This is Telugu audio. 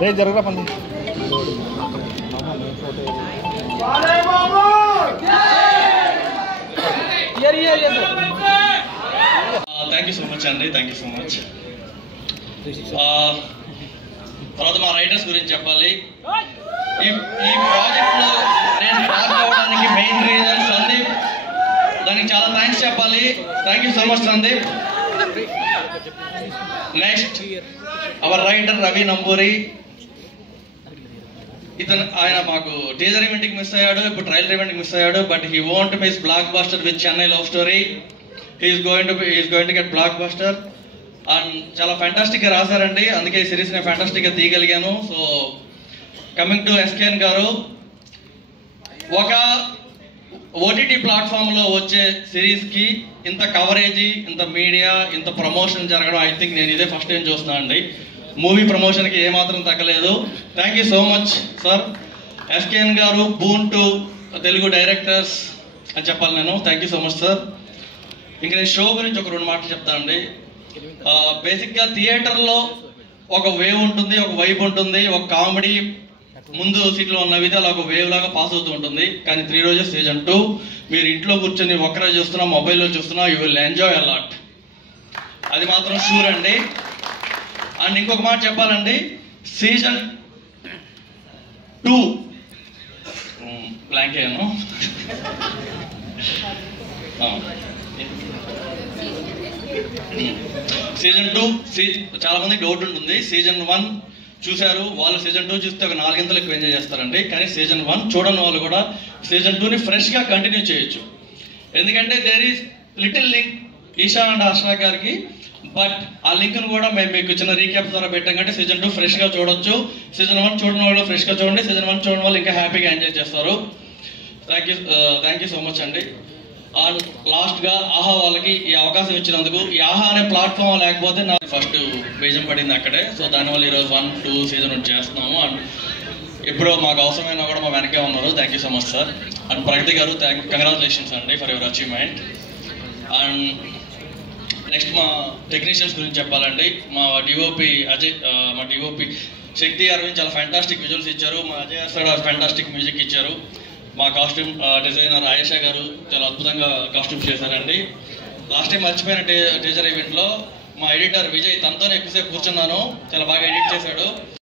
రే జరగరా పని థ్యాంక్ యూ సో మచ్ అండి, థ్యాంక్ యూ సో మచ్. తర్వాత మా రైటర్స్ గురించి చెప్పాలి. ఈ ప్రాజెక్ట్లో నేను పాస్ అవ్వడానికి మెయిన్ రీజన్ సందీప్. దానికి చాలా థ్యాంక్స్ చెప్పాలి. Thank you so much Sandeep. Next our writer Ravi Namburi. ఆయన మాకు టీజర్ ఈవెంట్కి మిస్ అయ్యాడు, ఇప్పుడు ట్రయల్ ఈవెంట్కి మిస్ అయ్యాడు. But he want miss blockbuster with Chennai love story. He's going to get blockbuster. And చాలా ఫ్యాంటాస్టిక్ గా రాశారండి, అందుకే ఈ సిరీస్ నేను ఫ్యాంటాస్టిక్ గా తీయగలిగాను. సో కమింగ్ టు ఎస్కేఎన్ గారు, ఒక ఓటీటీ ప్లాట్ఫామ్ లో వచ్చే సిరీస్ కి ఇంత కవరేజ్, ఇంత మీడియా, ఇంత ప్రమోషన్ జరగడం ఐ థింక్ నేను ఇదే ఫస్ట్ టైం చూస్తున్నాను అండి. మూవీ ప్రమోషన్ కి ఏమాత్రం తగ్గలేదు. Thank you so much sir. SKN గారు బూన్ టు తెలుగు డైరెక్టర్స్ అని చెప్పాలి నేను. Thank you so much sir. ఇంకా నేను షో గురించి ఒక 2 మాటలు చెప్తానండి. బేసిక్ గా థియేటర్ లో ఒక వేవ్ ఉంటుంది, ఒక వైబ్ ఉంటుంది, ఒక కామెడీ ముందు సీట్లో ఉన్న విధి అలా ఒక వేవ్ లాగా పాస్ అవుతూ ఉంటుంది. కానీ 3 రోజెస్ సీజన్ 2 మీరు ఇంట్లో కూర్చొని ఒక్కరే చూస్తున్నా, మొబైల్లో చూస్తున్నా, you will enjoy a lot. అది మాత్రం షూర్ అండి. అండ్ ఇంకొక మాట చెప్పాలండి, సీజన్ 2 బ్లాంక్ అయ్యాను. సీజన్ 2 చాలా మందికి డౌట్ ఉంటుంది. సీజన్ 1 చూశారు వాళ్ళు, సీజన్ 2 చూస్తే ఒక 4 గంటలు ఎక్కువ ఎంజాయ్ చేస్తారండి. కానీ సీజన్ 1 చూడని వాళ్ళు కూడా సీజన్ 2ని ఫ్రెష్ గా కంటిన్యూ చేయొచ్చు. ఎందుకంటే there is little link Ishan and Harsha గారికి. బట్ ఆ లింక్ ను కూడా మేము మీకు చిన్న రీక్యాప్ ద్వారా పెట్టాం కంటే సీజన్ 2 ఫ్రెష్ గా చూడొచ్చు. సీజన్ 1 చూడని వాళ్ళు ఫ్రెష్ గా చూడండి, సీజన్ 1 చూడని వాళ్ళు ఇంకా హ్యాపీగా ఎంజాయ్ చేస్తారు. థ్యాంక్ యూ సో మచ్ అండి. అండ్ లాస్ట్ గా ఆహా వాళ్ళకి ఈ అవకాశం ఇచ్చినందుకు. ఈ ఆహా అనే ప్లాట్ఫామ్ లేకపోతే నాకు ఫస్ట్ బీజం పడింది అక్కడే. సో దానివల్ల ఈరోజు 1, 2 సీజన్ చేస్తున్నాము. అండ్ ఎప్పుడో మాకు అవసరమైనా కూడా మా వెనకే ఉన్నారు. Thank you so much sir. And Pragathi గారు కంగ్రాచులేషన్స్ అండి for your achievement. And next మా టెక్నీషియన్స్ గురించి చెప్పాలండి. మా డిఓపి అజయ్, మా డిఓపి శక్తి అరవింద్ చాలా ఫ్యాంటాస్టిక్ విజువల్స్ ఇచ్చారు. మా అజయ్ సార్ ఫ్యాంటాస్టిక్ మ్యూజిక్ ఇచ్చారు. మా కాస్ట్యూమ్ డిజైనర్ ఆయేషా గారు చాలా అద్భుతంగా కాస్ట్యూమ్స్ చేశారండి. లాస్ట్ టైం మర్చిపోయిన టీజర్ ఈవెంట్లో మా ఎడిటర్ విజయ్, తనతోనే ఎక్కువసేపు కూర్చున్నాను, చాలా బాగా ఎడిట్ చేశాడు.